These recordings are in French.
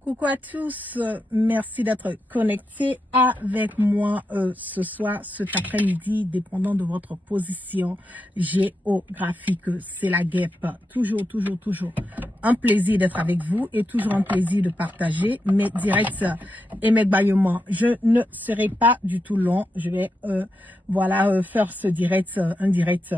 Coucou à tous, merci d'être connectés avec moi ce soir, cet après-midi, dépendant de votre position géographique. C'est la guêpe. Toujours un plaisir d'être avec vous et toujours un plaisir de partager mes directs et mes bâillements. Je ne serai pas du tout long. Je vais faire ce direct, un direct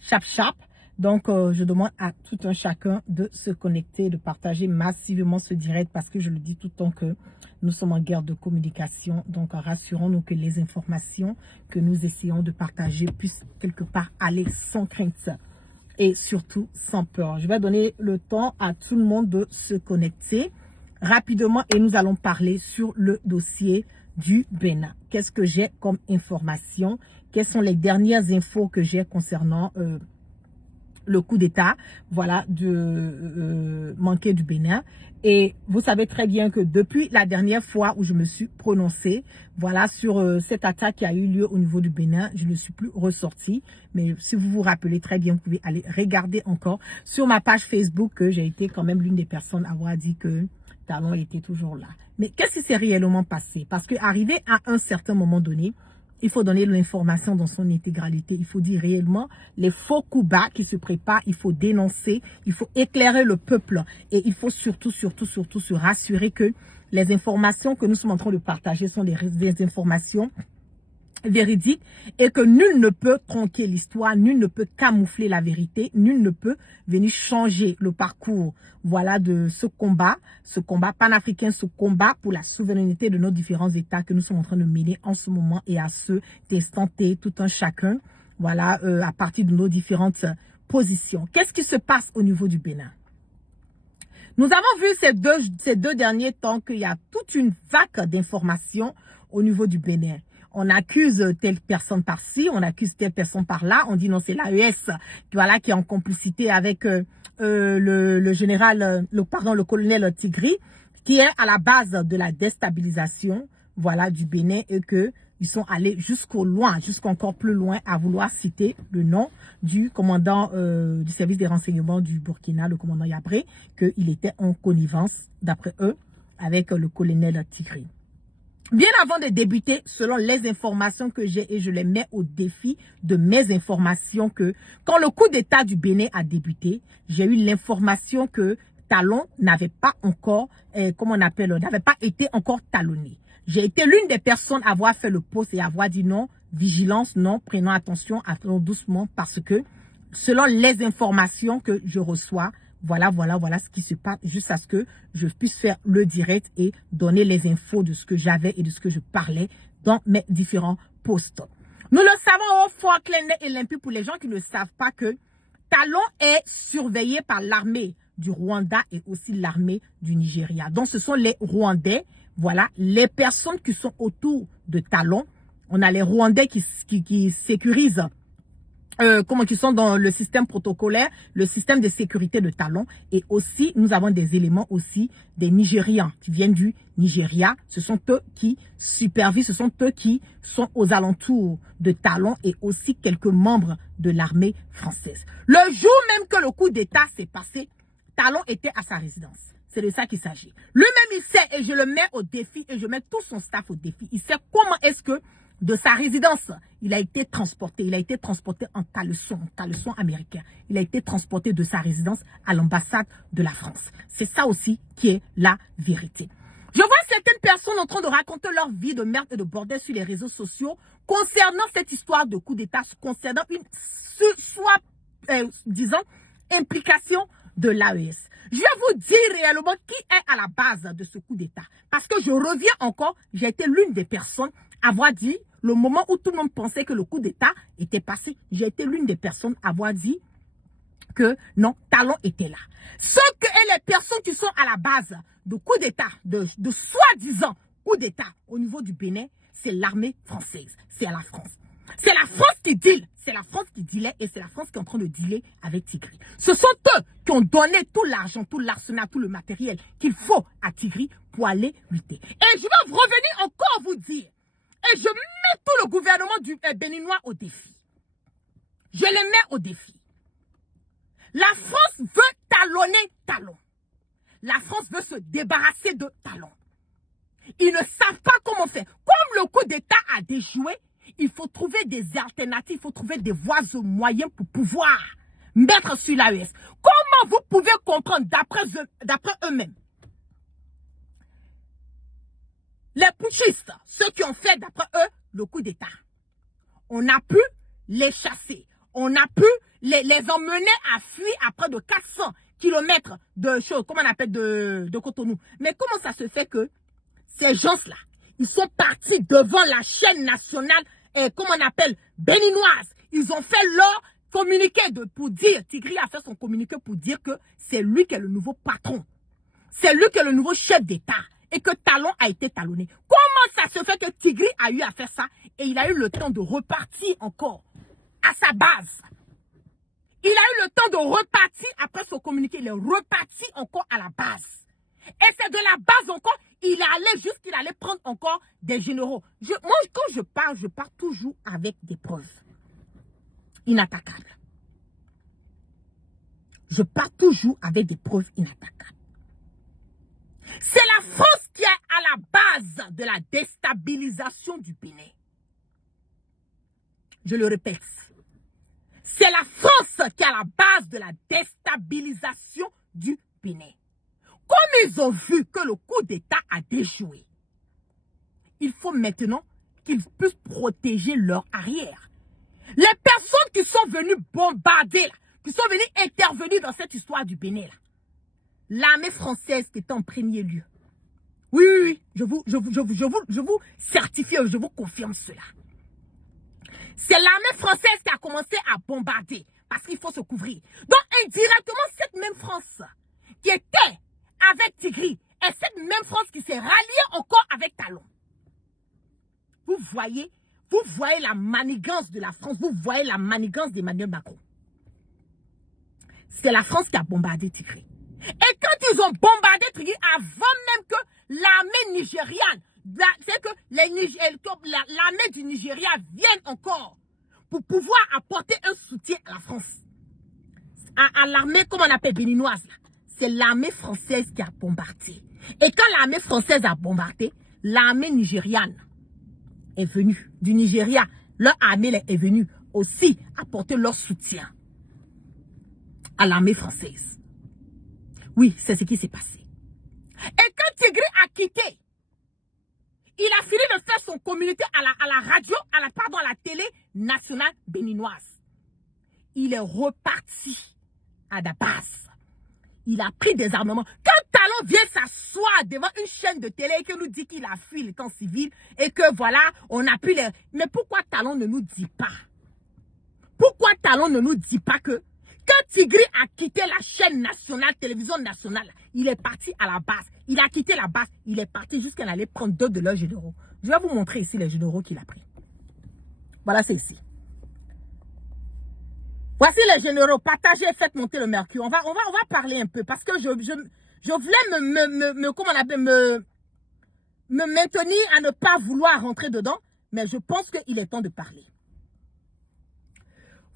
chap. Donc, je demande à tout un chacun de se connecter, de partager massivement ce direct parce que je le dis tout le temps que nous sommes en guerre de communication. Donc, rassurons-nous que les informations que nous essayons de partager puissent quelque part aller sans crainte et surtout sans peur. Je vais donner le temps à tout le monde de se connecter rapidement et nous allons parler sur le dossier du Bénin. Qu'est-ce que j'ai comme information? Quelles sont les dernières infos que j'ai concernant le coup d'État, manqué du Bénin. Et vous savez très bien que depuis la dernière fois où je me suis prononcée, sur cette attaque qui a eu lieu au niveau du Bénin, je ne suis plus ressortie. Mais si vous vous rappelez très bien, vous pouvez aller regarder encore sur ma page Facebook que j'ai été quand même l'une des personnes à avoir dit que Talon était toujours là. Mais qu'est-ce qui s'est réellement passé? Parce que arrivé à un certain moment donné, il faut donner l'information dans son intégralité. Il faut dire réellement les faux coups bas qui se préparent. Il faut dénoncer. Il faut éclairer le peuple. Et il faut surtout se rassurer que les informations que nous sommes en train de partager sont des informations véridiques et que nul ne peut tronquer l'histoire, nul ne peut camoufler la vérité, nul ne peut venir changer le parcours de ce combat panafricain, ce combat pour la souveraineté de nos différents États que nous sommes en train de mener en ce moment et à se tester tout un chacun, à partir de nos différentes positions. Qu'est-ce qui se passe au niveau du Bénin? Nous avons vu ces deux derniers temps qu'il y a toute une vague d'informations au niveau du Bénin. On accuse telle personne par-ci, on accuse telle personne par-là. On dit non, c'est l'AES qui est en complicité avec le colonel Tigri, qui est à la base de la déstabilisation du Bénin et que ils sont allés jusqu'encore plus loin à vouloir citer le nom du commandant du service des renseignements du Burkina, le commandant Yabré, qu'il était en connivence, d'après eux, avec le colonel Tigri. Bien avant de débuter, selon les informations que j'ai, et je les mets au défi de mes informations, que quand le coup d'État du Bénin a débuté, j'ai eu l'information que Talon n'avait pas encore, n'avait pas été encore talonné. J'ai été l'une des personnes à avoir fait le post et à avoir dit non, vigilance, non, prenons attention, attendons doucement parce que selon les informations que je reçois, voilà ce qui se passe, juste à ce que je puisse faire le direct et donner les infos de ce que j'avais et de ce que je parlais dans mes différents posts. Nous le savons au fort clair et limpide pour les gens qui ne savent pas que Talon est surveillé par l'armée du Rwanda et aussi l'armée du Nigeria. Donc ce sont les Rwandais, les personnes qui sont autour de Talon. On a les Rwandais qui sécurisent qui sont dans le système protocolaire, le système de sécurité de Talon. Et aussi, nous avons des éléments aussi des Nigérians qui viennent du Nigeria. Ce sont eux qui supervisent, ce sont eux qui sont aux alentours de Talon et aussi quelques membres de l'armée française. Le jour même que le coup d'État s'est passé, Talon était à sa résidence. C'est de ça qu'il s'agit. Lui-même, il sait, et je le mets au défi, et je mets tout son staff au défi. Il sait comment est-ce que de sa résidence, il a été transporté. Il a été transporté en caleçon américain. Il a été transporté de sa résidence à l'ambassade de la France. C'est ça aussi qui est la vérité. Je vois certaines personnes en train de raconter leur vie de merde et de bordel sur les réseaux sociaux concernant cette histoire de coup d'État, concernant une implication de l'AES. Je vais vous dire réellement qui est à la base de ce coup d'État. Parce que je reviens encore, j'ai été l'une des personnes à avoir dit, le moment où tout le monde pensait que le coup d'État était passé, j'ai été l'une des personnes à avoir dit que non, Talon était là. Ceux et les personnes qui sont à la base de coup d'État, de soi-disant coup d'État au niveau du Bénin, c'est l'armée française, c'est à la France. C'est la France qui deal, c'est la France qui dealait et c'est la France qui est en train de dealer avec Tigri. Ce sont eux qui ont donné tout l'argent, tout l'arsenal, tout le matériel qu'il faut à Tigri pour aller lutter. Et je vais revenir encore vous dire, et je mets tout le gouvernement du béninois au défi. Je les mets au défi. La France veut talonner Talon. la France veut se débarrasser de Talon. Ils ne savent pas comment faire. Comme le coup d'État a déjoué, il faut trouver des alternatives, il faut trouver des voies ou moyens pour pouvoir mettre sur l'AES. Comment vous pouvez comprendre d'après eux-mêmes? Les putschistes, ceux qui ont fait d'après eux le coup d'État, on a pu les chasser. On a pu les emmener à fuir à près de 400 kilomètres de choses, comment on appelle, de Cotonou. Mais comment ça se fait que ces gens-là, ils sont partis devant la chaîne nationale, comment on appelle, béninoise. Ils ont fait leur communiqué pour dire, Tigri a fait son communiqué pour dire que c'est lui qui est le nouveau patron. C'est lui qui est le nouveau chef d'État et que Talon a été talonné. Comment ça se fait que Tigri a eu à faire ça et il a eu le temps de repartir encore à sa base? Il a eu le temps de repartir après son communiqué. Il est reparti encore à la base. Et c'est de la base encore, il allait jusqu'il allait prendre encore des généraux. Moi, quand je pars toujours avec des preuves inattaquables. Je pars toujours avec des preuves inattaquables. C'est la France qui est à la base de la déstabilisation du Bénin. Je le répète. C'est la France qui est à la base de la déstabilisation du Bénin. Comme ils ont vu que le coup d'État a déjoué, il faut maintenant qu'ils puissent protéger leur arrière. Les personnes qui sont venues bombarder, là, qui sont venues intervenir dans cette histoire du Bénin, l'armée française qui était en premier lieu. Oui, oui, oui, je vous certifie, je vous confirme cela. C'est l'armée française qui a commencé à bombarder parce qu'il faut se couvrir. Donc, indirectement, cette même France qui était avec Tigri est cette même France qui s'est ralliée encore avec Talon. Vous voyez la manigance de la France, vous voyez la manigance d'Emmanuel Macron. C'est la France qui a bombardé Tigri. Et quand ils ont bombardé Tigri, avant même que l'armée nigériane, c'est que l'armée du Nigeria vienne encore pour pouvoir apporter un soutien à la France. À l'armée, comme on appelle béninoise, c'est l'armée française qui a bombardé. Et quand l'armée française a bombardé, l'armée nigériane est venue du Nigeria. Leur armée est venue aussi apporter leur soutien à l'armée française. Oui, c'est ce qui s'est passé. Et quand Tigri a quitté, il a fini de faire son communiqué à la radio, à la télé nationale béninoise. Il est reparti à la base. Il a pris des armements. Quand Talon vient s'asseoir devant une chaîne de télé et qu'il nous dit qu'il a fui le camp civil et que voilà, on a pu les... Mais pourquoi Talon ne nous dit pas? Pourquoi Talon ne nous dit pas que quand Tigri a quitté la chaîne nationale, télévision nationale, il est parti à la base. Il a quitté la base. Il est parti jusqu'à aller prendre deux de leurs généraux. Je vais vous montrer ici les généraux qu'il a pris. Voilà, c'est ici. Voici les généraux. Partagez et faites monter le mercure. On va parler un peu parce que je voulais me maintenir à ne pas vouloir rentrer dedans. Mais je pense qu'il est temps de parler.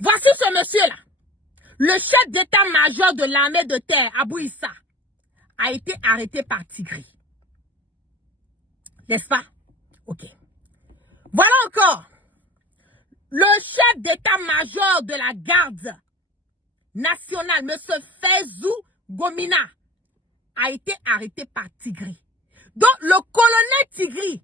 Voici ce monsieur-là. Le chef d'état-major de l'armée de terre, Abou Issa, a été arrêté par Tigri. N'est-ce pas? Ok. Voilà encore. Le chef d'état-major de la garde nationale, M. Fezou Gomina, a été arrêté par Tigri. Donc, le colonel Tigri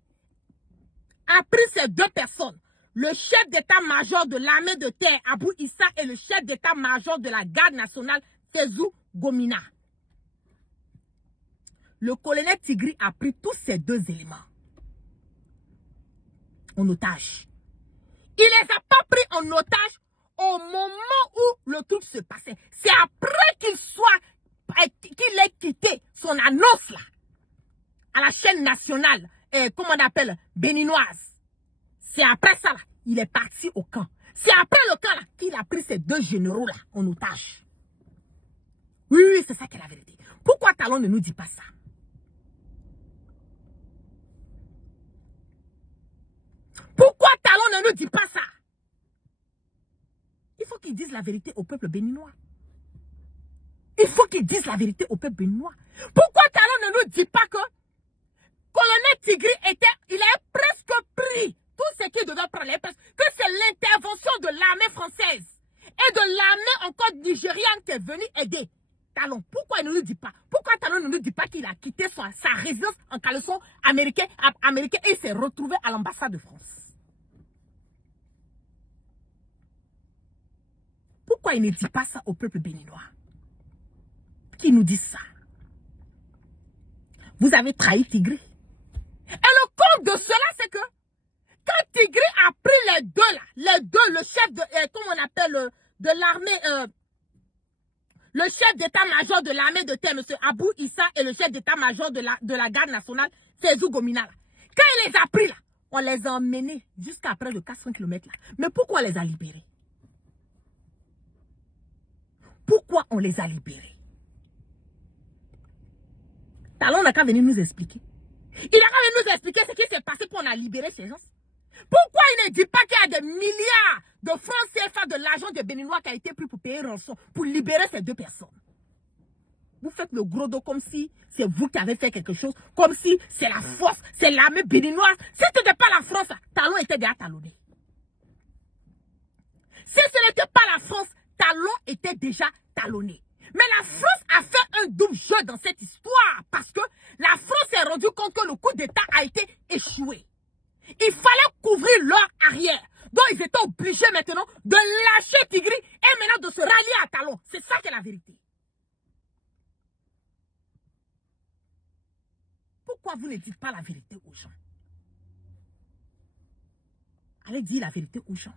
a pris ces deux personnes. Le chef d'état-major de l'armée de terre, Abou Issa, et le chef d'état-major de la garde nationale, Fezou Gomina. Le colonel Tigri a pris tous ces deux éléments en otage. Il ne les a pas pris en otage au moment où le truc se passait. C'est après qu'il ait quitté son annonce là, à la chaîne nationale, comment on appelle, béninoise. C'est après ça, là, il est parti au camp. C'est après le camp là qu'il a pris ces deux généraux là en otage. Oui, oui, c'est ça qui est la vérité. Pourquoi Talon ne nous dit pas ça? Pourquoi Talon ne nous dit pas ça? Il faut qu'il dise la vérité au peuple béninois. Il faut qu'ils disent la vérité au peuple béninois. Pourquoi Talon ne nous dit pas que colonel Tigri il a presque pris tout ce qu'il devait prendre, que c'est l'intervention de l'armée française et de l'armée encore nigériane qui est venue aider Talon. Pourquoi il ne nous dit pas? Pourquoi Talon ne nous dit pas qu'il a quitté sa résidence en caleçon américain et il s'est retrouvé à l'ambassade de France? Pourquoi il ne dit pas ça au peuple béninois? Qui nous dit ça? Vous avez trahi Tigri. Et le compte de cela, c'est que quand Tigri a pris les deux, le chef de, comment on appelle, de l'armée, le chef d'état-major de l'armée de terre, M. Abou Issa, et le chef d'état-major de la garde nationale, Sezou Gomina, là. Quand il les a pris là, on les a emmenés jusqu'à près de 400 km là. Mais pourquoi on les a libérés? Pourquoi on les a libérés? Talon n'a qu'à venir nous expliquer. Il n'a qu'à venir nous expliquer ce qui s'est passé pour on a libéré ces gens. Pourquoi il ne dit pas qu'il y a des milliards de francs CFA de l'argent des Béninois qui a été pris pour payer rançon, pour libérer ces deux personnes? Vous faites le gros dos comme si c'est vous qui avez fait quelque chose, comme si c'est la force, c'est l'armée béninoise. Si ce n'était pas la France, Talon était déjà talonné. Si ce n'était pas la France, Talon était déjà talonné. Mais la France a fait un double jeu dans cette histoire parce que la France s'est rendue compte que le coup d'État a été échoué. Il fallait couvrir leur arrière. Donc ils étaient obligés maintenant de lâcher Tigri et maintenant de se rallier à Talon. C'est ça qui est la vérité. Pourquoi vous ne dites pas la vérité aux gens? Allez dire la vérité aux gens.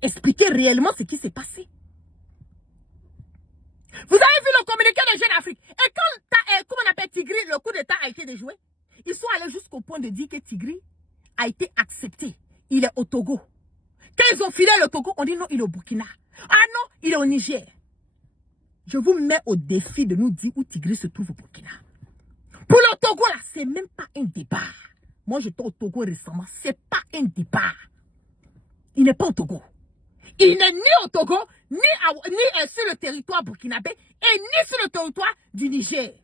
Expliquez réellement ce qui s'est passé. Vous avez vu le communiqué de Jeune Afrique. Et quand, comment on appelle Tigri, le coup d'État a été déjoué, ils sont allés jusqu'au point de dire que Tigri a été accepté. Il est au Togo. Quand ils ont filé le Togo, on dit non, il est au Burkina. Ah non, il est au Niger. Je vous mets au défi de nous dire où Tigri se trouve au Burkina. Pour le Togo, là, c'est même pas un débat. Moi, j'étais au Togo récemment. C'est pas un débat. Il n'est pas au Togo. Il n'est ni au Togo, ni sur le territoire burkinabé, et ni sur le territoire du Niger.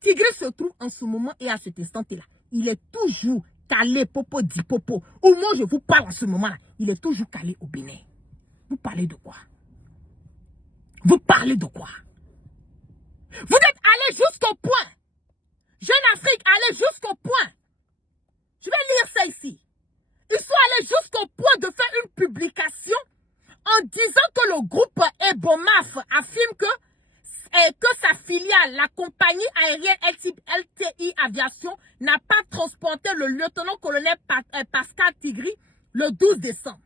Tigri se trouve en ce moment et à cet instant-là. Il est toujours calé, popo, dit popo. Au moins, je vous parle en ce moment-là. Il est toujours calé au Bénin. Vous parlez de quoi? Vous parlez de quoi? Vous êtes allé jusqu'au point. Jeune Afrique, allez jusqu'au point. Je vais lire ça ici. Ils sont allés jusqu'au point de faire une publication en disant que le groupe Ebomaf affirme que sa filiale, la compagnie aérienne LTI Aviation, n'a pas transporté le lieutenant-colonel Pascal Tigri le 12 décembre.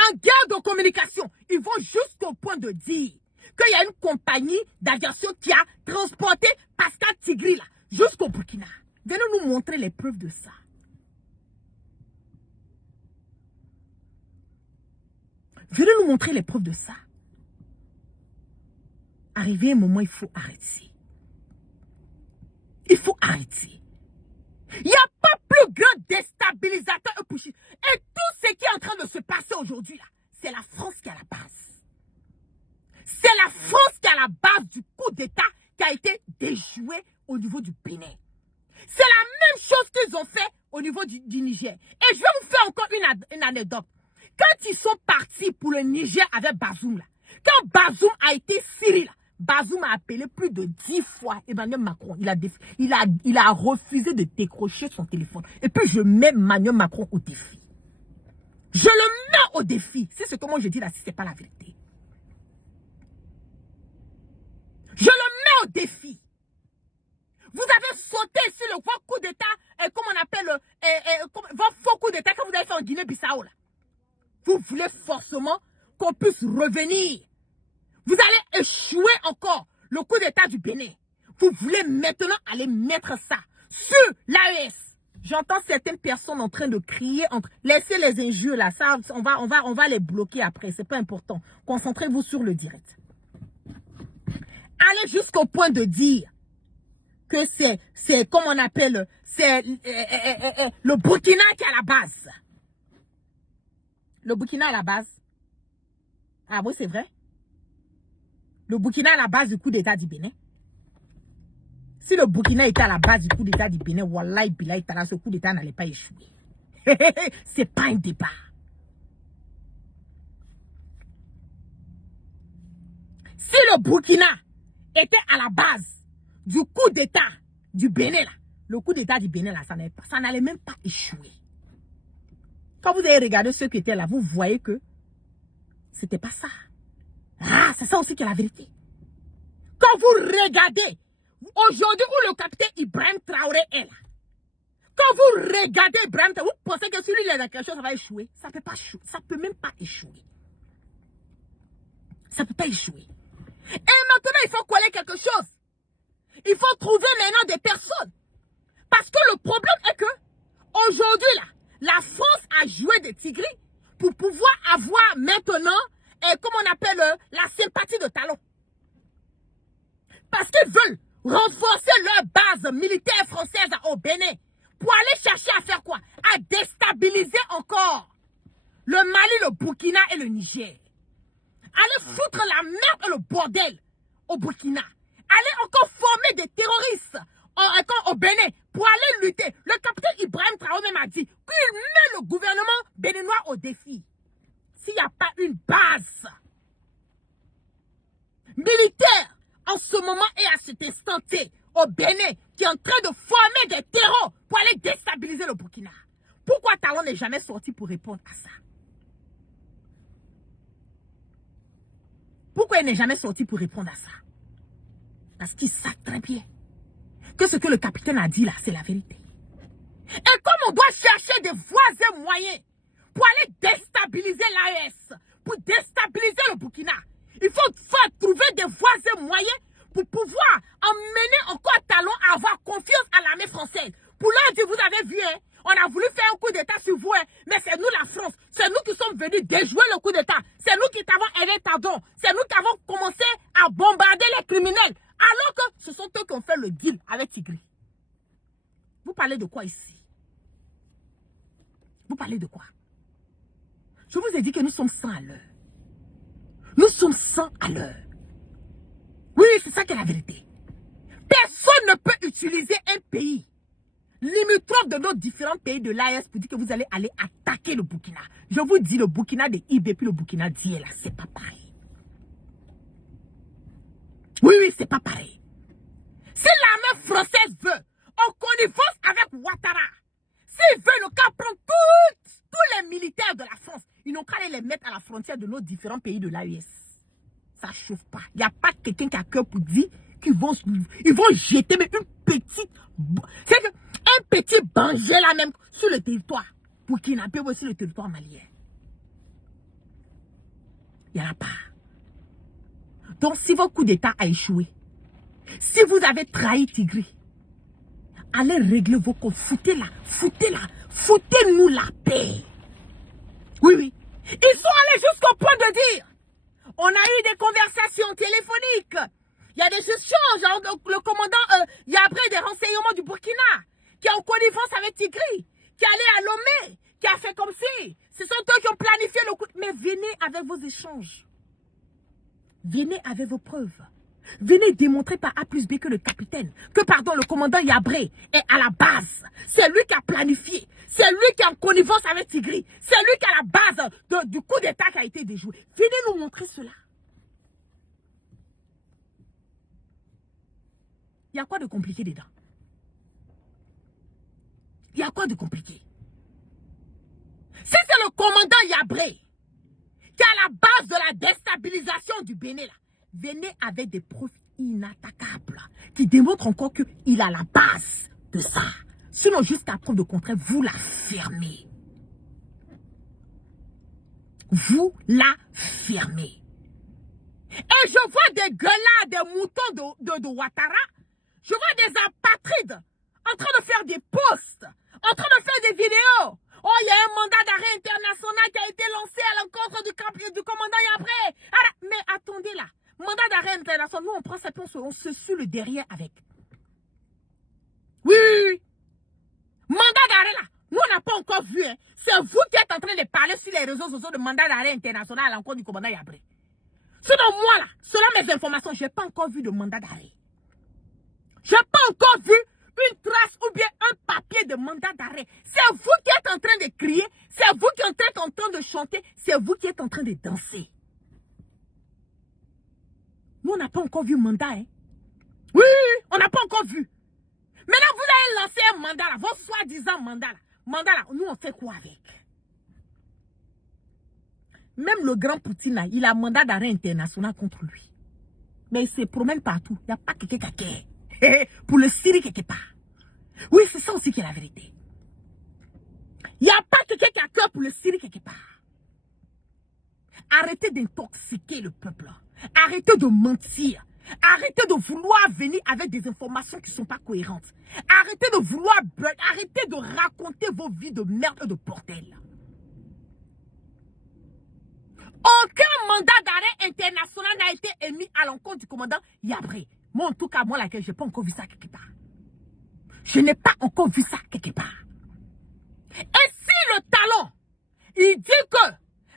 En guerre de communication, ils vont jusqu'au point de dire qu'il y a une compagnie d'aviation qui a transporté Pascal Tigri là, jusqu'au Burkina. Venez nous montrer les preuves de ça. Venez nous montrer les preuves de ça. Arrivé un moment, il faut arrêter. Il faut arrêter. Il n'y a pas plus grand déstabilisateur et tout ce qui est en train de se passer aujourd'hui là, c'est la France qui est à la base. C'est la France qui est à la base du coup d'État qui a été déjoué au niveau du Bénin. C'est la même chose qu'ils ont fait au niveau du Niger. Et je vais vous faire encore une anecdote. Quand ils sont partis pour le Niger avec Bazoum, là, quand Bazoum a été Syrie, là, Bazoum a appelé plus de 10 fois Emmanuel Macron. Il a refusé de décrocher son téléphone. Et puis je mets Emmanuel Macron au défi. Je le mets au défi. Si c'est comment je dis là, si ce n'est pas la vérité. Je le mets au défi. Vous avez sauté sur le faux coup d'État, comment on appelle, votre faux coup d'État que vous avez fait en Guinée-Bissau là. Vous voulez forcément qu'on puisse revenir. Vous allez échouer encore le coup d'État du Bénin. Vous voulez maintenant aller mettre ça sur l'AES. J'entends certaines personnes en train de crier, laissez les injures là, ça, on va les bloquer après, c'est pas important. Concentrez-vous sur le direct. Allez jusqu'au point de dire que c'est comme on appelle, c'est le Burkina qui est à la base. Le Burkina à la base. Ah oui, c'est vrai. Le Burkina est à la base du coup d'État du Bénin. Si le Burkina était à la base du coup d'État du Bénin, Wallahi Billahi Tala, ce coup d'État n'allait pas échouer. C'est pas un débat. Si le Burkina était à la base du coup d'État du Bénin, là, le coup d'État du Bénin, là, ça n'allait même pas échouer. Quand vous avez regardé ceux qui étaient là, vous voyez que c'était pas ça. Ah, c'est ça aussi qui est la vérité. Quand vous regardez, aujourd'hui où le capitaine Ibrahim Traoré est là, quand vous regardez Ibrahim Traoré, vous pensez que celui-là, il a quelque chose, ça va échouer. Ça ne peut pas échouer. Ça peut même pas échouer. Ça ne peut pas échouer. Et maintenant, il faut coller quelque chose. Il faut trouver maintenant des personnes. Parce que le problème est que, aujourd'hui, là, la France a joué des tigres pour pouvoir avoir maintenant, comme on appelle, la sympathie de Talon. Parce qu'ils veulent renforcer leur base militaire française au Bénin. Pour aller chercher à faire quoi? À déstabiliser encore le Mali, le Burkina et le Niger. Aller foutre la merde et le bordel au Burkina. Aller encore former des terroristes au Bénin pour aller lutter. Le capitaine Ibrahim Traoré même a dit qu'il met le gouvernement béninois au défi. S'il n'y a pas une base militaire en ce moment et à cet instant T au Bénin qui est en train de former des terrors pour aller déstabiliser le Burkina. Pourquoi Talon n'est jamais sorti pour répondre à ça? Pourquoi il n'est jamais sorti pour répondre à ça? Parce qu'il sait très bien que ce que le capitaine a dit là, c'est la vérité. Et comme on doit chercher des voies et moyens pour aller déstabiliser l'AES, pour déstabiliser le Burkina, il faut trouver des voies et moyens pour pouvoir emmener encore Talon à avoir confiance à l'armée française. Pour leur dire, vous avez vu, hein, on a voulu faire un coup d'État sur vous, hein, mais c'est nous la France, c'est nous qui sommes venus déjouer le coup d'État, c'est nous qui t'avons aidé Tardon, c'est nous qui avons commencé à bombarder les criminels, alors que ce sont eux qui ont fait le deal avec Tigri. Vous parlez de quoi ici? Vous parlez de quoi? Je vous ai dit que nous sommes 100 à l'heure. Nous sommes 100 à l'heure. Oui, c'est ça qui est la vérité. Personne ne peut utiliser un pays limitrophe de nos différents pays de l'AES pour dire que vous allez aller attaquer le Burkina. Je vous dis, le Burkina de IB puis le Burkina d'hier, là, c'est pas pareil. Oui, c'est pas pareil. Si l'armée française veut, en connivence avec Ouattara, s'il veut le cas prendre tous les militaires de la France, ils n'ont qu'à aller les mettre à la frontière de nos différents pays de l'AES. Ça ne chauffe pas. Il n'y a pas quelqu'un qui a cœur pour dire qu'ils vont jeter mais une petite... C'est un petit danger là même sur le territoire pour kidnapper aussi le territoire malien. Il n'y en a pas. Donc si votre coup d'État a échoué, si vous avez trahi Tigri, allez régler vos comptes, foutez-la, foutez-nous la paix. Oui. Ils sont allés jusqu'au point de dire, on a eu des conversations téléphoniques, il y a des échanges, le commandant Yabré des renseignements du Burkina, qui est en connivence avec Tigri, qui est allé à Lomé, qui a fait comme si, ce sont eux qui ont planifié le coup. Mais venez avec vos échanges, venez avec vos preuves. Venez démontrer par A plus B que le commandant Yabré est à la base. C'est lui qui a planifié. C'est lui qui est en connivence avec Tigri. C'est lui qui est à la base du coup d'État qui a été déjoué. Venez nous montrer cela. Il y a quoi de compliqué dedans? Il y a quoi de compliqué? Si c'est le commandant Yabré qui est à la base de la déstabilisation du Bénin, là, venez avec des preuves inattaquables qui démontrent encore qu'il a la base de ça. Sinon, jusqu'à preuve de contraire, vous la fermez. Vous la fermez. Et je vois des gueulards, des moutons de Ouattara. Je vois des apatrides en train de faire des posts, en train de faire des vidéos. Oh, il y a un mandat d'arrêt international qui a été lancé à l'encontre du commandant Yabré. Mais attendez là. Mandat d'arrêt international, nous on prend ça, on se suit le derrière avec. Oui. Mandat d'arrêt là, nous on n'a pas encore vu. Hein. C'est vous qui êtes en train de parler sur les réseaux sociaux de mandat d'arrêt international à l'encontre du commandant Yabré. Selon moi, là, selon mes informations, je n'ai pas encore vu de mandat d'arrêt. Je n'ai pas encore vu une trace ou bien un papier de mandat d'arrêt. C'est vous qui êtes en train de crier, c'est vous qui êtes en train de chanter, c'est vous qui êtes en train de danser. Nous, on n'a pas encore vu mandat, hein. Oui, on n'a pas encore vu. Maintenant, vous allez lancer un mandat, là, vos soi-disant mandats, là. Mandat, là, nous, on fait quoi avec? Même le grand Poutine, là, il a un mandat d'arrêt international contre lui. Mais il se promène partout. Il n'y a pas quelqu'un qui pour le Syrie quelque part. Oui, c'est ça aussi qui est la vérité. Il n'y a pas quelqu'un qui a cœur pour le Syrie quelque part. Arrêtez d'intoxiquer le peuple. Arrêtez de mentir. Arrêtez de vouloir venir avec des informations qui ne sont pas cohérentes. Arrêtez de vouloir... Arrêtez de raconter vos vies de merde et de bordel. Aucun mandat d'arrêt international n'a été émis à l'encontre du commandant Yabré. Moi, en tout cas, moi, je n'ai pas encore vu ça quelque part. Je n'ai pas encore vu ça quelque part. Et si le talon, il dit que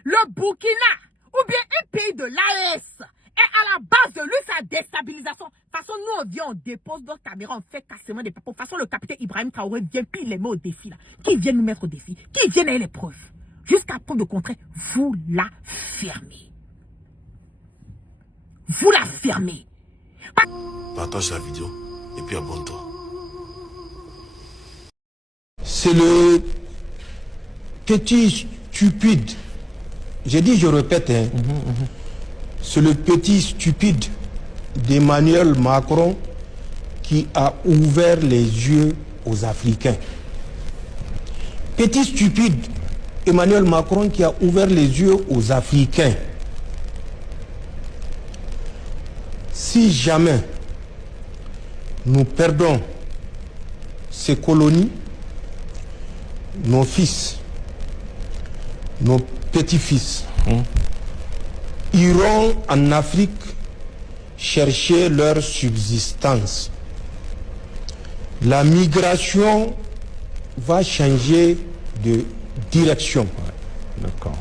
le Burkina, ou bien un pays de l'AES, est à la base de lui, sa déstabilisation. De toute façon, nous, on vient, on dépose notre caméra, on fait cassement des papos. De toute façon, le capitaine Ibrahim Traoré vient, puis il les met au défi, là. Qui vient nous mettre au défi? Qui vient avec les preuves? Jusqu'à point de contrer, vous la fermez. Vous la fermez. Partage la vidéo et puis abonne-toi. C'est le petit stupide. J'ai dit, je répète, hein. C'est le petit stupide d'Emmanuel Macron qui a ouvert les yeux aux Africains. Petit stupide Emmanuel Macron qui a ouvert les yeux aux Africains. Si jamais nous perdons ces colonies, nos fils, nos petits-fils iront en Afrique chercher leur subsistance. La migration va changer de direction. D'accord.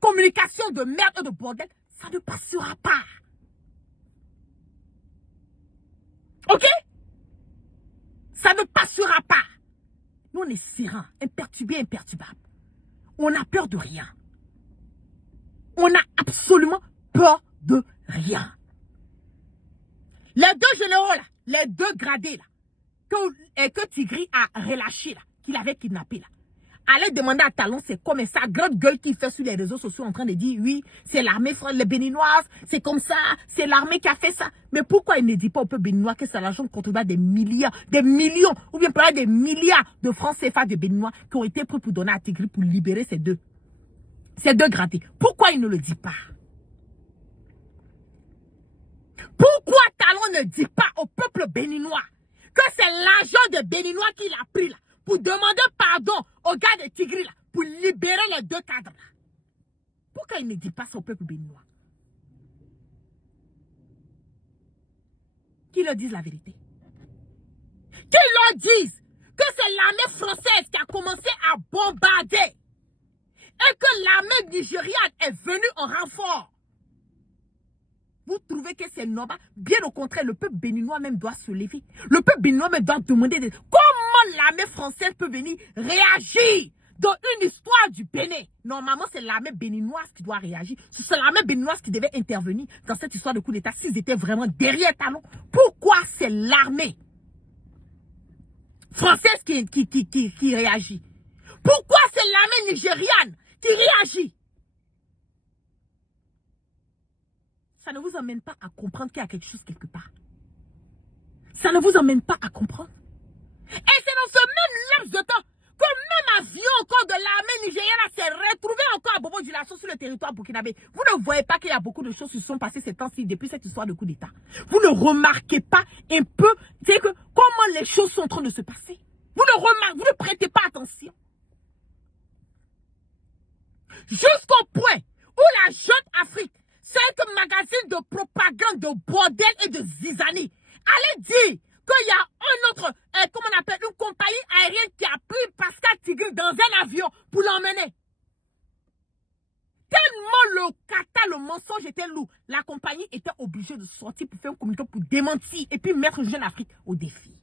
Communication de merde et de bordel, ça ne passera pas. Ok? Ça ne passera pas. Nous, on est serein, imperturbé, imperturbable. On n'a peur de rien. On n'a absolument peur de rien. Les deux généraux, là, les deux gradés, là, que Tigri a relâché, là, qu'il avait kidnappé, là, allez demander à Talon, c'est comme ça, grande gueule qu'il fait sur les réseaux sociaux en train de dire, oui, c'est l'armée béninoise, c'est comme ça, c'est l'armée qui a fait ça. Mais pourquoi il ne dit pas au peuple béninois que c'est l'argent de contribuable des milliards, des millions, ou bien peut-être des milliards de francs CFA de béninois qui ont été pris pour donner à Tigri pour libérer ces deux gradés. Pourquoi il ne le dit pas? Pourquoi Talon ne dit pas au peuple béninois que c'est l'argent de béninois qu'il a pris là, pour demander pardon aux gars de Tigri là, pour libérer les deux cadres là? Pourquoi il ne dit pas ça au peuple béninois? Qu'ils leur disent la vérité. Qu'ils leur disent que c'est l'armée française qui a commencé à bombarder et que l'armée nigériane est venue en renfort. Vous trouvez que c'est normal? Bien au contraire, le peuple béninois même doit se lever. Le peuple béninois même doit demander comment l'armée française peut venir réagir dans une histoire du Bénin. Normalement, c'est l'armée béninoise qui doit réagir. C'est l'armée béninoise qui devait intervenir dans cette histoire de coup d'État s'ils étaient vraiment derrière Talon. Pourquoi c'est l'armée française qui réagit? Pourquoi c'est l'armée nigériane qui réagit? Ça ne vous emmène pas à comprendre qu'il y a quelque chose quelque part. Ça ne vous emmène pas à comprendre. Et c'est dans ce même laps de temps que même avion encore de l'armée nigérienne s'est retrouvé encore à Bobo Dioulasso sur le territoire burkinabé. Vous ne voyez pas qu'il y a beaucoup de choses qui se sont passées ces temps-ci depuis cette histoire de coup d'État. Vous ne remarquez pas un peu comment les choses sont en train de se passer. Vous ne prêtez pas attention. Jusqu'au point où la jeune Afrique, cet magazine de propagande, de bordel et de zizanie, allait dire qu'il y a un autre, comment on appelle, une compagnie aérienne qui a pris Pascal Tigri dans un avion pour l'emmener. le kata, le mensonge était lourd, la compagnie était obligée de sortir pour faire un communiqué pour démentir et puis mettre Jeune Afrique au défi.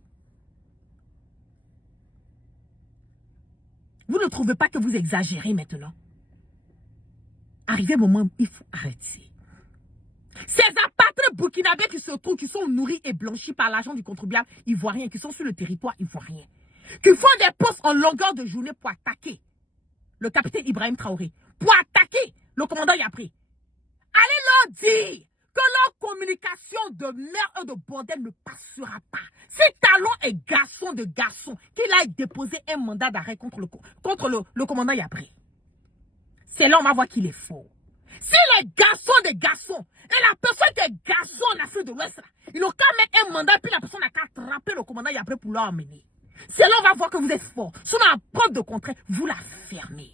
Vous ne trouvez pas que vous exagérez maintenant? Arrivé au moment où il faut arrêter. Ces apatrides burkinabés qui se trouvent, qui sont nourris et blanchis par l'argent du contribuable ivoirien, qui sont sur le territoire ivoirien, qui font des postes en longueur de journée pour attaquer le capitaine Ibrahim Traoré, pour attaquer le commandant Yapré. Allez leur dire que leur communication de merde et de bordel ne passera pas. Si Talon est garçon de garçon, qu'il aille déposer un mandat d'arrêt contre le commandant Yapré. C'est là on va voir qu'il est fort. Si les garçons des garçons, et la personne qui est garçon en Afrique de l'Ouest, ils n'ont qu'à mettre un mandat, puis la personne n'a qu'à attraper le commandant Yapré pour l'emmener. C'est là on va voir que vous êtes fort. Sur la preuve de contraire, vous la fermez.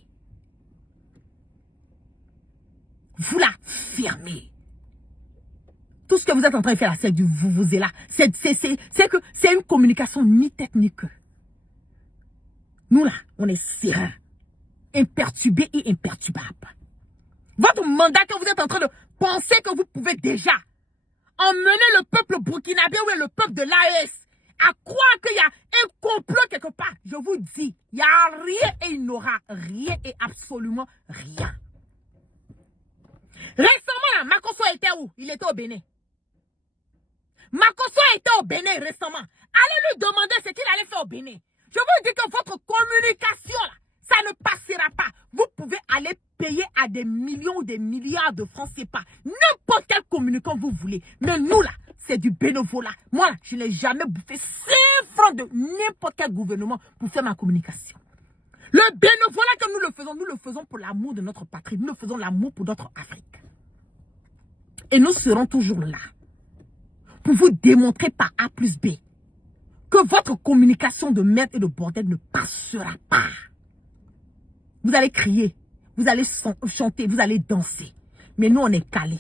Vous la fermez. Tout ce que vous êtes en train de faire là, c'est du vous là. C'est que c'est une communication ni technique. Nous là, on est serein, imperturbé et imperturbable. Votre mandat que vous êtes en train de penser que vous pouvez déjà emmener le peuple burkinabé ou le peuple de l'AES à croire qu'il y a un complot quelque part. Je vous dis, il n'y a rien et il n'aura rien et absolument rien. Récemment, là, Makosso était où? Il était au Bénin. Makosso était au Bénin récemment. Allez lui demander ce qu'il allait faire au Bénin. Je vous dis que votre communication, là, ça ne passera pas. Vous pouvez aller payer à des millions ou des milliards de francs CFA. N'importe quel communicant vous voulez. Mais nous, là, c'est du bénévolat. Moi, là, je n'ai jamais bouffé 5 francs de n'importe quel gouvernement pour faire ma communication. Le bénévolat que nous le faisons pour l'amour de notre patrie. Nous le faisons l'amour pour notre Afrique. Et nous serons toujours là pour vous démontrer par A plus B que votre communication de merde et de bordel ne passera pas. Vous allez crier, vous allez chanter, vous allez danser. Mais nous, on est calés.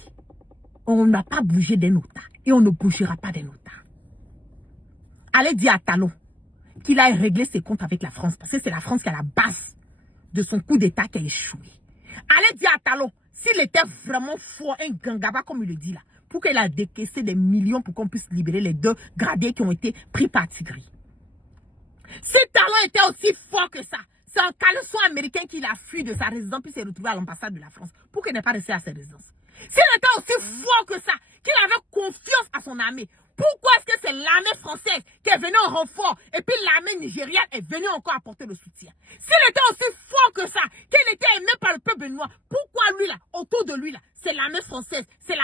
On n'a pas bougé des notas. Et on ne bougera pas des notas. Allez dire à Talon qu'il aille régler ses comptes avec la France. Parce que c'est la France qui est à la base de son coup d'État qui a échoué. Allez dire à Talon, s'il était vraiment fort, un gangaba comme il le dit là, pour qu'il a décaissé des millions pour qu'on puisse libérer les 2 gradés qui ont été pris par Tigri. Si Talon était aussi fort que ça, c'est un caleçon américain qui l'a fui de sa résidence puis s'est retrouvé à l'ambassade de la France. Pour qu'il n'ait pas resté à sa résidence. S'il était aussi fort que ça, qu'il avait confiance à son armée, pourquoi est-ce que c'est l'armée française qui est venue en renfort et puis l'armée nigériane est venue encore apporter le soutien? S'il était aussi fort que ça, qu'il était aimé par le peuple noir, pourquoi lui là, autour de lui là, c'est l'armée française, c'est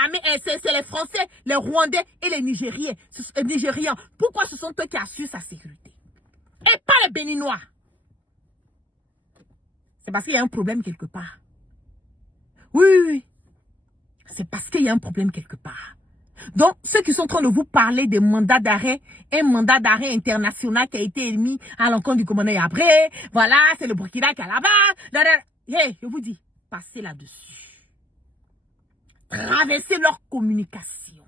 les Français, les Rwandais et les Nigériens. Pourquoi ce sont eux qui assurent sa sécurité? Et pas les Béninois. C'est parce qu'il y a un problème quelque part. Oui. C'est parce qu'il y a un problème quelque part. Donc, ceux qui sont en train de vous parler des mandats d'arrêt, un mandat d'arrêt international qui a été émis à l'encontre du commandant Yapré, voilà, c'est le Burkina qui est là-bas. Hey, je vous dis, passez là-dessus. Traversez leur communication.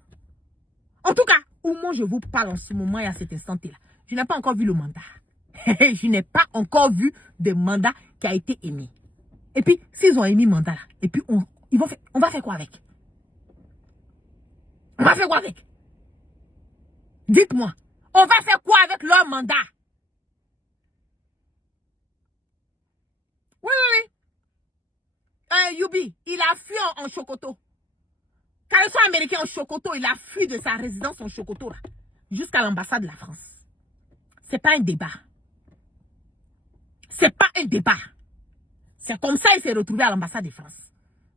En tout cas, au moins je vous parle en ce moment et à cet instant-là, je n'ai pas encore vu le mandat. Je n'ai pas encore vu de mandat qui a été émis. Et puis, s'ils ont émis mandat là, et puis on va faire quoi avec? On va faire quoi avec? Dites-moi, on va faire quoi avec leur mandat? Oui. Youbi, il a fui en Chocoto. Quand ils sont américains en Chocoto, il a fui de sa résidence en Chocoto là, jusqu'à l'ambassade de la France. C'est pas un débat. C'est pas un débat. C'est comme ça qu'il s'est retrouvé à l'ambassade de France.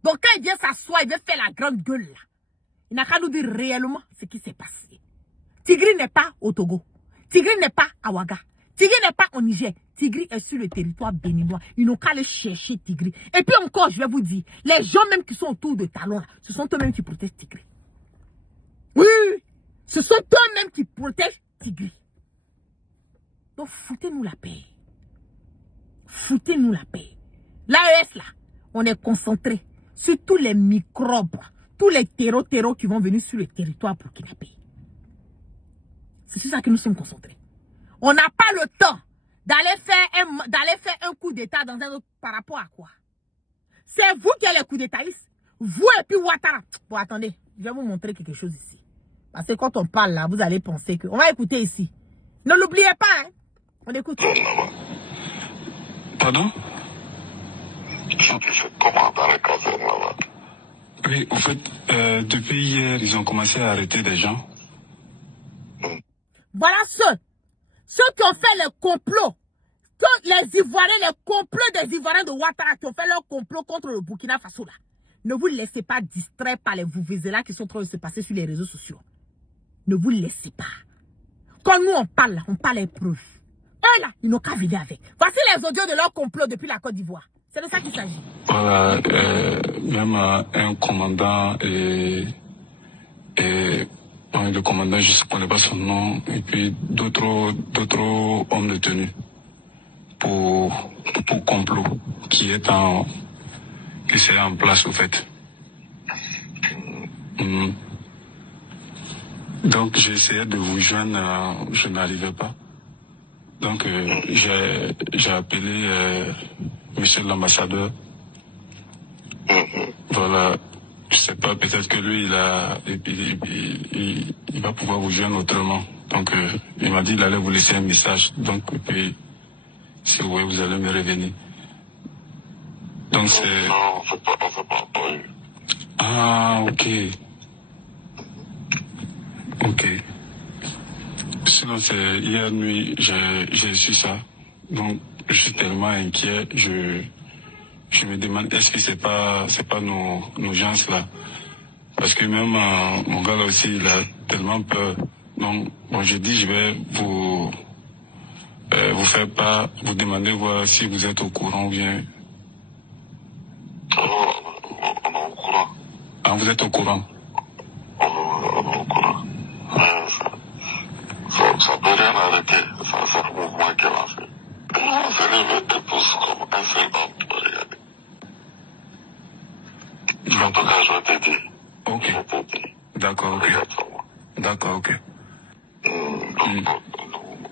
Donc quand il vient s'asseoir, il veut faire la grande gueule là. Il n'a qu'à nous dire réellement ce qui s'est passé. Tigri n'est pas au Togo. Tigri n'est pas à Ouaga. Tigri n'est pas au Niger. Tigri est sur le territoire béninois. Ils n'ont qu'à aller chercher Tigri. Et puis encore, je vais vous dire, les gens même qui sont autour de Talon, là, ce sont eux-mêmes qui protègent Tigri. Oui. Ce sont eux-mêmes qui protègent Tigri. Donc foutez-nous la paix. Foutez-nous la paix. L'AES là, on est concentré sur tous les microbes, tous les terreaux qui vont venir sur le territoire burkinabé. C'est sur ça que nous sommes concentrés. On n'a pas le temps d'aller faire un coup d'État dans un autre par rapport à quoi? C'est vous qui avez les coups d'étaïs. Vous et puis Ouattara. Bon, attendez, je vais vous montrer quelque chose ici. Parce que quand on parle là, vous allez penser que... On va écouter ici. Ne l'oubliez pas, hein. On écoute. Pardon? Comment dans les casernes là-bas? Oui, en fait, depuis hier, ils ont commencé à arrêter des gens. Voilà ceux qui ont fait le complot. Les Ivoiriens, les complots des Ivoiriens de Ouattara qui ont fait leur complot contre le Burkina Faso là. Ne vous laissez pas distraire par les là qui sont en train de se passer sur les réseaux sociaux. Ne vous laissez pas. Quand nous on parle les preuves. Eux là, ils n'ont qu'à vivre avec. Voici les audios de leur complot depuis la Côte d'Ivoire. C'est de ça qu'il s'agit. Voilà, même un commandant et le commandant, je ne connais pas son nom, et puis d'autres hommes de tenue pour complot qui est en place au fait. Donc j'ai essayé de vous joindre, je n'arrivais pas. Donc j'ai appelé monsieur l'ambassadeur. Voilà, je sais pas, peut-être que lui il va pouvoir vous joindre autrement. Donc il m'a dit qu'il allait vous laisser un message. Donc puis si vous voulez, vous allez me revenir. Donc c'est... Non, on fait pas eu. Ah, ok. Ok. Sinon, c'est hier nuit, j'ai su ça. Donc, je suis tellement inquiet, je me demande, est-ce que c'est pas nos gens là? Parce que même mon gars là aussi, il a tellement peur. Donc, bon, je dis, je vais vous faire pas, vous demander voir si vous êtes au courant ou bien. On est au courant. Ah, vous êtes au courant? On est au courant. Mais ça peut rien arrêter. C'est un mouvement qu'elle a fait. C'est levé tes pouces comme un seul homme. Regardez. En tout cas, je vais te dire. Ok. Je vais te dire. D'accord, ok. Regarde ça, moi. D'accord, ok. Donc,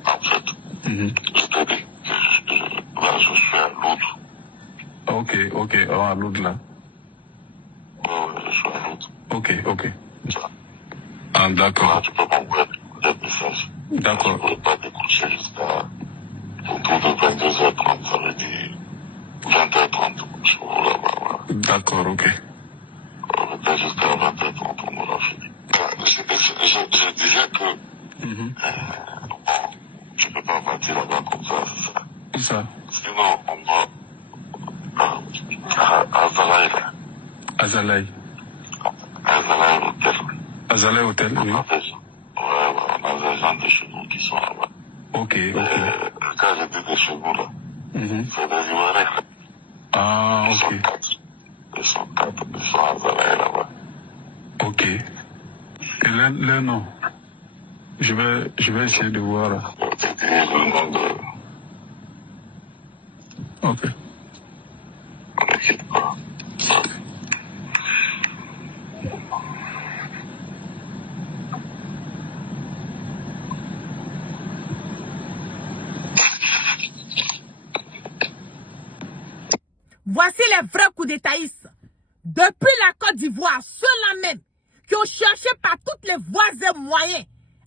en fait, je te dis, là, je suis à l'autre. Ok, à l'autre là. Oui, je suis à l'autre. Ok. Tu vois. Ah, Là, d'accord. tu peux m'envoyer des messages. D'accord. Je ne pourrais pas décrocher jusqu'à autour de 22h30, ça veut dire 20h30. Je suis là-bas, voilà. D'accord, ok. Peut-être jusqu'à 20h30, on aura fini. Je disais que bon, tu ne peux pas partir là-bas comme ça, c'est ça. Où ça? Sinon, on va à Zalaï, là. Azalai. Zalaï Hôtel. Azalai Hotel, oui. On a des gens de chez nous qui sont là-bas. Ok. Quand je dis de chez nous, là, c'est des Ivoiriens. Ah, ok. Ils sont quatre. Ils sont à Zalaï là-bas. Ok. Et leur nom? Je vais essayer de voir. C'est le nom de... Ok. On ne quitte pas. Voici les vrais coups d'étaïs. Depuis la Côte d'Ivoire, ceux-là même qui ont cherché par toutes les voies et moyens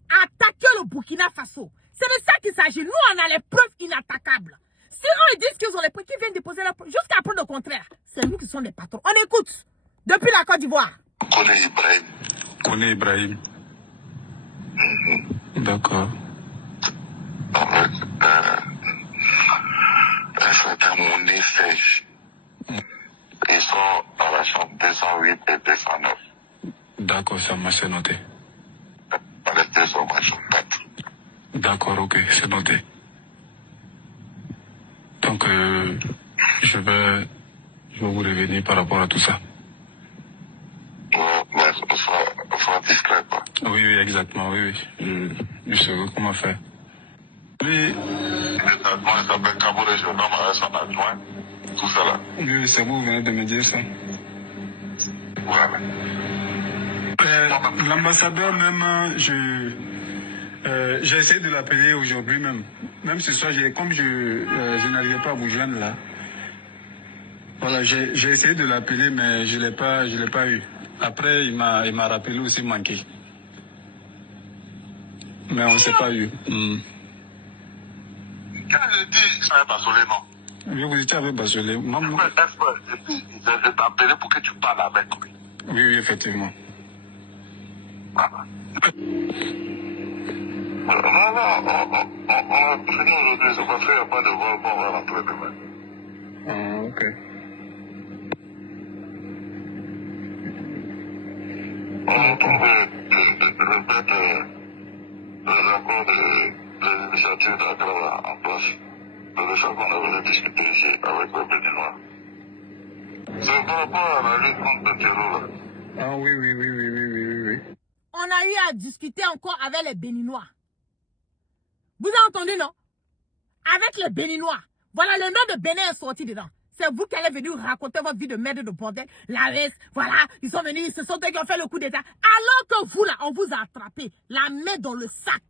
à attaquer le Burkina Faso. C'est de ça qu'il s'agit. Nous, on a les preuves inattaquables. Si eux ils disent qu'ils ont les preuves, qui viennent déposer leurs preuves, jusqu'à preuve le contraire, c'est nous qui sommes les patrons. On écoute. Depuis la Côte d'Ivoire. Kone Ibrahim. Ibrahim. D'accord. Avec un certain Moundé Sèche. Ils sont à la chambre 208 et 209. D'accord, ça m'a c'est noté. Dans les deux hommes à chambre 4. D'accord, ok, c'est noté. Donc, je vais vous revenir par rapport à tout ça. Ouais, mais il faut discret, quoi. Oui, exactement, oui. Je sais comment faire. Oui, L'adjoint s'appelle Kabouré, je nomme à son adjoint. Tout ça là. oui, c'est vous venez de me dire ça. Ouais. L'ambassadeur même, j'ai essayé de l'appeler aujourd'hui même. Même ce soir, comme je n'arrivais pas à vous joindre là. Voilà, j'ai essayé de l'appeler, mais je l'ai pas eu. Après, il m'a rappelé aussi manqué. Mais on ne s'est pas eu. Quand je dis ça, Basolé, non. Oui, vous étiez avec Basolé. Je t'ai appelé pour que tu parles avec lui. Oui, effectivement. Voilà. Non, on a fini aujourd'hui, c'est parce qu'il n'y a pas de vol, on va rentrer demain. Ah, ok. On a trouvé les accords des initiatives d'Agrava en place. C'est de ça qu'on avait discuté ici avec le Béninois. C'est par rapport à la lutte contre le terror là. Ah oui. On a eu à discuter encore avec les Béninois. Vous avez entendu, non? Avec les Béninois. Voilà, le nom de Bénin est sorti dedans. C'est vous qui allez venir raconter votre vie de merde de bordel. La reste, voilà, ils sont venus, ce sont eux qui ont fait le coup d'état. Alors que vous, là, on vous a attrapé, la main dans le sac.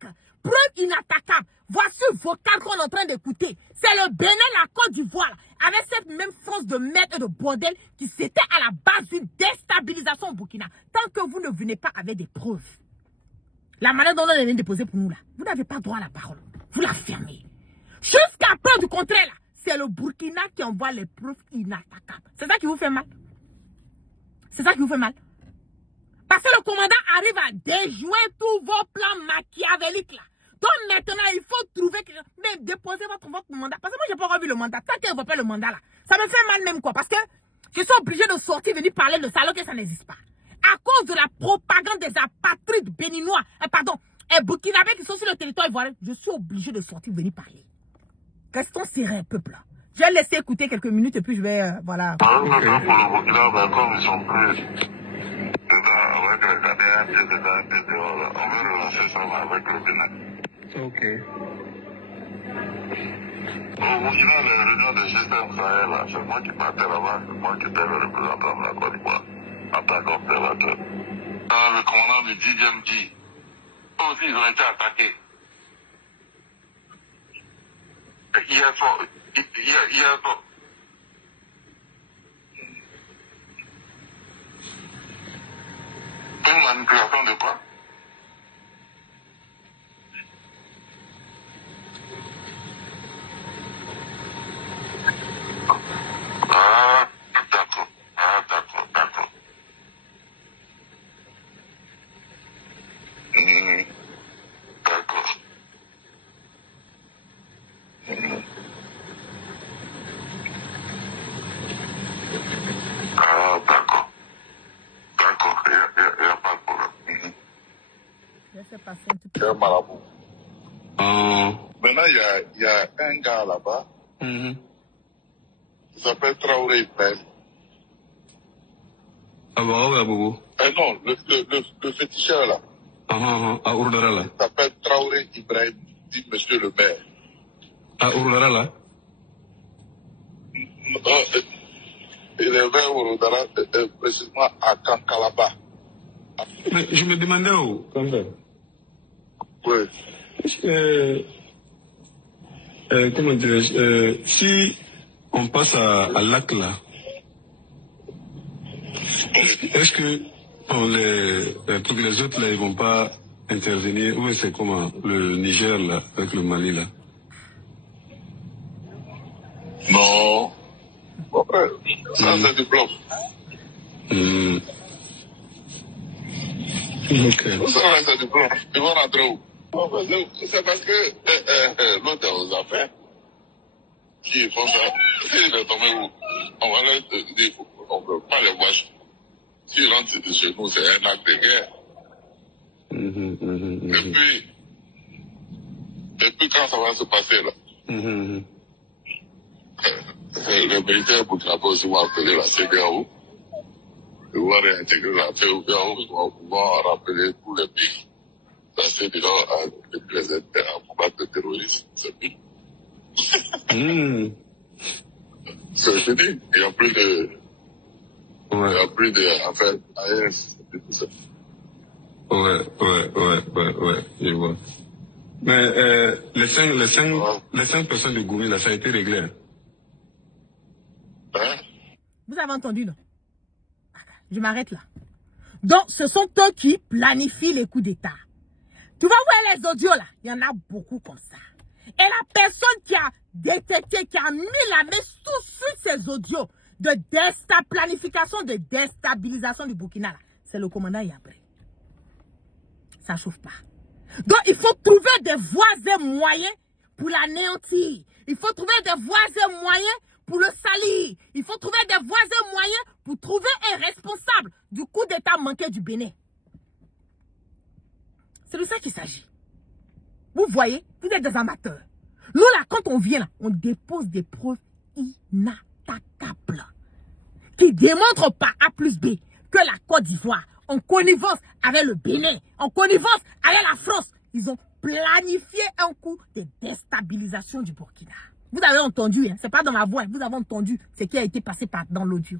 Preuve inattaquable. Voici le vocal qu'on est en train d'écouter. C'est le Bénin, la Côte d'Ivoire, avec cette même France de merde et de bordel qui s'était à la base d'une déstabilisation au Burkina. Tant que vous ne venez pas avec des preuves. La manière dont on est déposé pour nous, là, vous n'avez pas droit à la parole. Vous la fermez. Jusqu'à preuve du contraire, là, c'est le Burkina qui envoie les preuves inattaquables. C'est ça qui vous fait mal. C'est ça qui vous fait mal. Parce que le commandant arrive à déjouer tous vos plans machiavéliques, là. Donc maintenant, il faut trouver que... Mais déposez votre mandat. Parce que moi, je n'ai pas revu le mandat. Tant qu'elle ne voit pas le mandat, là, ça me fait mal même, quoi. Parce que je suis obligé de sortir, venir parler de ça, alors que ça n'existe pas. À cause de la propagande des apatrides béninois, et burkinabés qui sont sur le territoire ivoirien, je suis obligé de sortir, venir parler. Restons sereins, peuple. Je vais laisser écouter quelques minutes et puis je vais, voilà. Pour le Burkina, comme ils sont plus dedans avec les Ghanéens, on veut relancer ça avec le Bénin. Ok. Au Burkina, les réunions de système Sahel, là, c'est moi qui partais là-bas, c'est moi qui étais le représentant de la Côte d'Ivoire, en tant qu'observateur. Le commandant du 10e dit, eux aussi, ils ont été attaqués. Hier soir, une manipulation de quoi? Ah, d'accord. D'accord. Ah, d'accord. D'accord, il n'y a pas de problème. Laissez passer un petit peu. C'est un marabout. Ah. Maintenant, il y a un gars là-bas, il s'appelle Traoré Ibrahim. Ah bah ouais, Bobo. Non, le féticheur là. À Ourdara là. Il s'appelle Traoré Ibrahim, dit monsieur le maire. À Ourdara là. Il est vers Ourdara, précisément à Kankalaba. Mais je me demandais où, comme ça. Oui. Comment dirais-je, si on passe à Lac là, est-ce que les autres là, ils vont pas intervenir? Ou c'est comment le Niger là, avec le Mali là? Non. Après, ça c'est du bluff. Ok. Ça c'est du bluff. Ils vont rentrer où? C'est parce que l'autre est aux affaires. Qui font ça. S'il est tombé où? On va leur dire, on ne peut pas les voir. S'ils rentrent chez nous, c'est un acte de guerre. Et puis quand ça va se passer là, les militaires burkinabés aussi vont appeler la CEDEAO. Ils vont réintégrer la CEDEAO, ils vont pouvoir rappeler tous les pays. Ça c'est déjà les aider à combattre le terrorisme. C'est fini. C'est fini. Il n'y a plus de... Ouais. Il n'y a plus d'affaires AES et tout ça. Ouais, je vois. Mais les cinq personnes de Goumi, là, ça a été réglé. Hein? avez entendu, non? Je m'arrête là. Donc, ce sont eux qui planifient les coups d'État. Tu vas voir les audios là, il y en a beaucoup comme ça. Et la personne qui a détecté, qui a mis la main sur ces audios de planification de déstabilisation du Burkina, c'est le commandant Yabré. Ça ne chauffe pas. Donc, il faut trouver des voies et moyens pour l'anéantir. Il faut trouver des voies et moyens pour le salir. Il faut trouver des voies et moyens pour trouver un responsable du coup d'État manqué du Bénin. C'est de ça qu'il s'agit. Vous voyez, vous êtes des amateurs. Nous, là, quand on vient, là, on dépose des preuves inattaquables qui démontrent par A plus B que la Côte d'Ivoire, en connivence avec le Bénin, en connivence avec la France, ils ont planifié un coup de déstabilisation du Burkina. Vous avez entendu, hein, c'est pas dans ma voix, vous avez entendu ce qui a été passé dans l'audio.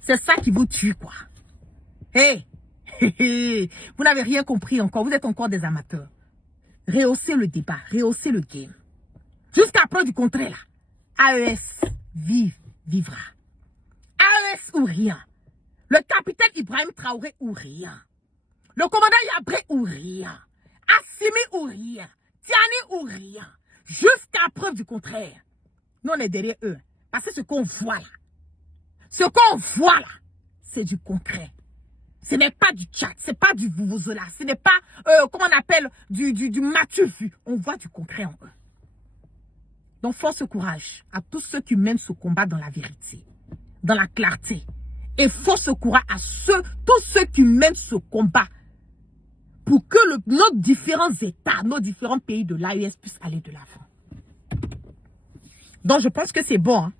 C'est ça qui vous tue, quoi. Hé! Vous n'avez rien compris encore, vous êtes encore des amateurs. Rehaussez le débat, rehaussez le game. Jusqu'à preuve du contraire, là. AES vivra. AES ou rien. Le capitaine Ibrahim Traoré ou rien. Le commandant Yabré ou rien. Assimi ou rien. Tiani ou rien. Jusqu'à preuve du contraire. Nous, on est derrière eux. Parce que ce qu'on voit là, c'est du concret. Ce n'est pas du chat, c'est pas du vouvouzela, ce n'est pas, comment on appelle, du matu vu. On voit du concret en eux. Donc, force courage à tous ceux qui mènent ce combat dans la vérité, dans la clarté. Et force courage à tous ceux qui mènent ce combat pour que nos différents États, nos différents pays de l'AES puissent aller de l'avant. Donc, je pense que c'est bon. Hein?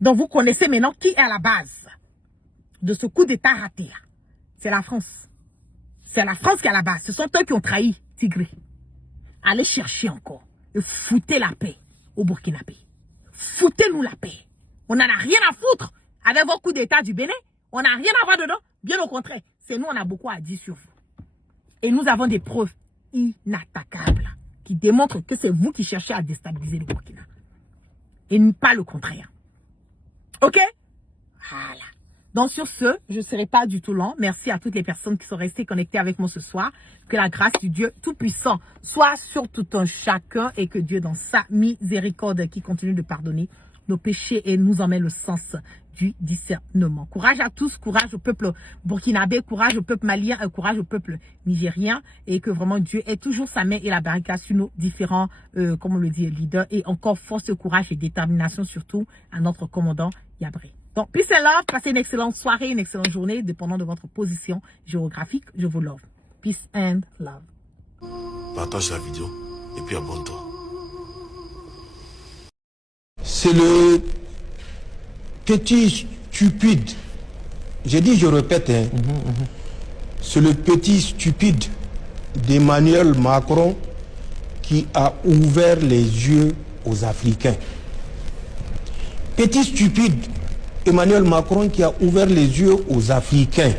Donc, vous connaissez maintenant qui est à la base de ce coup d'État raté là. C'est la France. C'est la France qui est à la base. Ce sont eux qui ont trahi Tigré. Allez chercher encore. Et foutez la paix au Burkinabé. Foutez-nous la paix. On n'en a rien à foutre avec vos coups d'État du Bénin. On n'a rien à voir dedans. Bien au contraire. C'est nous, on a beaucoup à dire sur vous. Et nous avons des preuves inattaquables qui démontrent que c'est vous qui cherchez à déstabiliser le Burkina. Et pas le contraire. Ok? Voilà. Donc sur ce, je ne serai pas du tout lent. Merci à toutes les personnes qui sont restées connectées avec moi ce soir. Que la grâce du Dieu Tout-Puissant soit sur tout un chacun et que Dieu dans sa miséricorde qui continue de pardonner nos péchés et nous emmène le sens du discernement. Courage à tous, courage au peuple burkinabé, courage au peuple malien, courage au peuple nigérien et que vraiment Dieu ait toujours sa main et la barricade sur nos différents, comme on le dit, leaders et encore force, courage et détermination surtout à notre commandant Yabré. Donc, peace and love, passez une excellente soirée, une excellente journée, dépendant de votre position géographique. Je vous love. Peace and love. Partage la vidéo et puis abonne-toi. C'est le petit stupide. J'ai dit, je répète, hein. C'est le petit stupide d'Emmanuel Macron qui a ouvert les yeux aux Africains. Petit stupide Emmanuel Macron qui a ouvert les yeux aux Africains.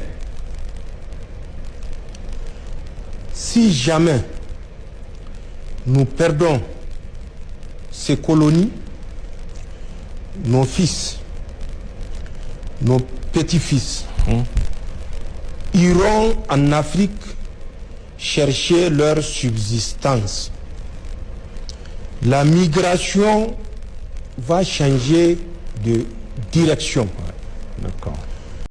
Si jamais nous perdons ces colonies, nos fils, nos petits-fils iront en Afrique chercher leur subsistance. La migration va changer de direction. D'accord.